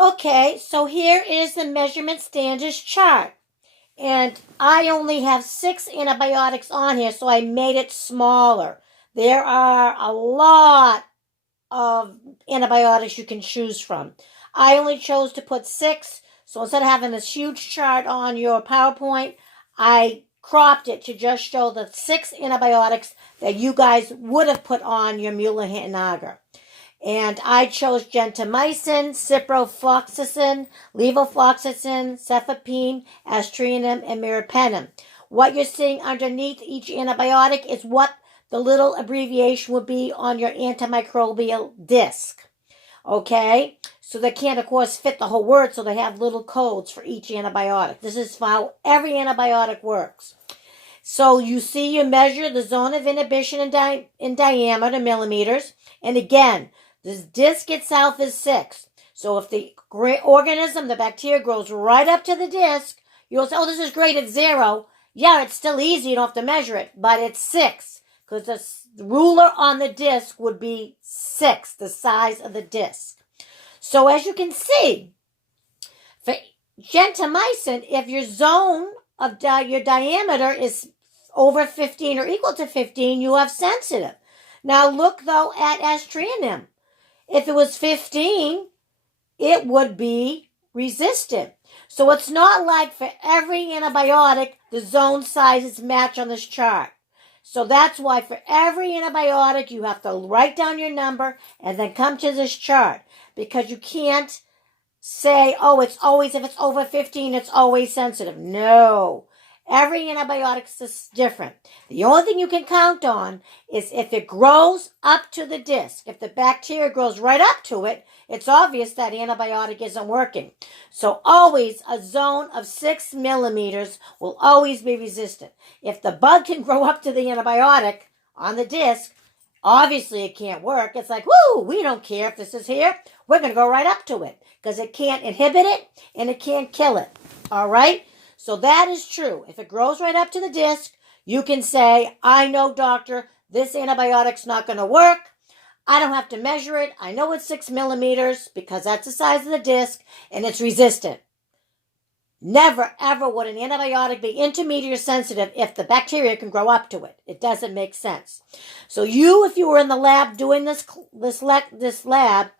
Okay, so here is the measurement standards chart. And I only have 6 antibiotics on here, so I made it smaller. There are a lot of antibiotics you can choose from. I only chose to put 6, so instead of having this huge chart on your PowerPoint, I cropped it to just show the 6 antibiotics that you guys would have put on your Mueller and Agar. And I chose gentamicin, ciprofloxacin, levofloxacin, cefepime, aztreonam, and meropenem. What you're seeing underneath each antibiotic is what the little abbreviation would be on your antimicrobial disc. Okay? So they can't, of course, fit the whole word, so they have little codes for each antibiotic. This is how every antibiotic works. So you see, you measure the zone of inhibition in diameter, millimeters. And again, this disc itself is 6. So if the organism, the bacteria, grows right up to the disc, you'll say, oh, this is great at 0. Yeah, it's still easy. You don't have to measure it. But it's 6. Because the ruler on the disc would be 6, the size of the disc. So as you can see, for gentamicin, if your zone of your diameter is over 15 or equal to 15, you have sensitive. Now look, though, at aztreonam. If it was 15, it would be resistant. So it's not like for every antibiotic, the zone sizes match on this chart. So that's why for every antibiotic, you have to write down your number and then come to this chart. Because you can't say, oh, it's always, if it's over 15, it's always sensitive. No. Every antibiotic is different. The only thing you can count on is if it grows up to the disc. If the bacteria grows right up to it, it's obvious that antibiotic isn't working. So always a zone of 6 millimeters will always be resistant. If the bug can grow up to the antibiotic on the disc, obviously it can't work. It's like, woo, we don't care if this is here. We're going to go right up to it because it can't inhibit it and it can't kill it. All right? So that is true. If it grows right up to the disc, you can say, I know, doctor, this antibiotic's not going to work. I don't have to measure it. I know it's 6 millimeters because that's the size of the disc and it's resistant. Never, ever would an antibiotic be intermediate sensitive if the bacteria can grow up to it. It doesn't make sense. So if you were in the lab doing this lab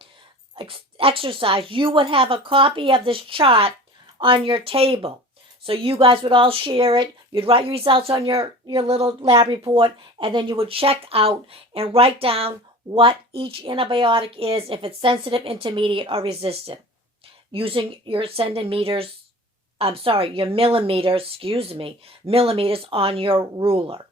exercise, you would have a copy of this chart on your table. So you guys would all share it. You'd write your results on your little lab report, and then you would check out and write down what each antibiotic is, if it's sensitive, intermediate, or resistant, using your millimeters on your ruler.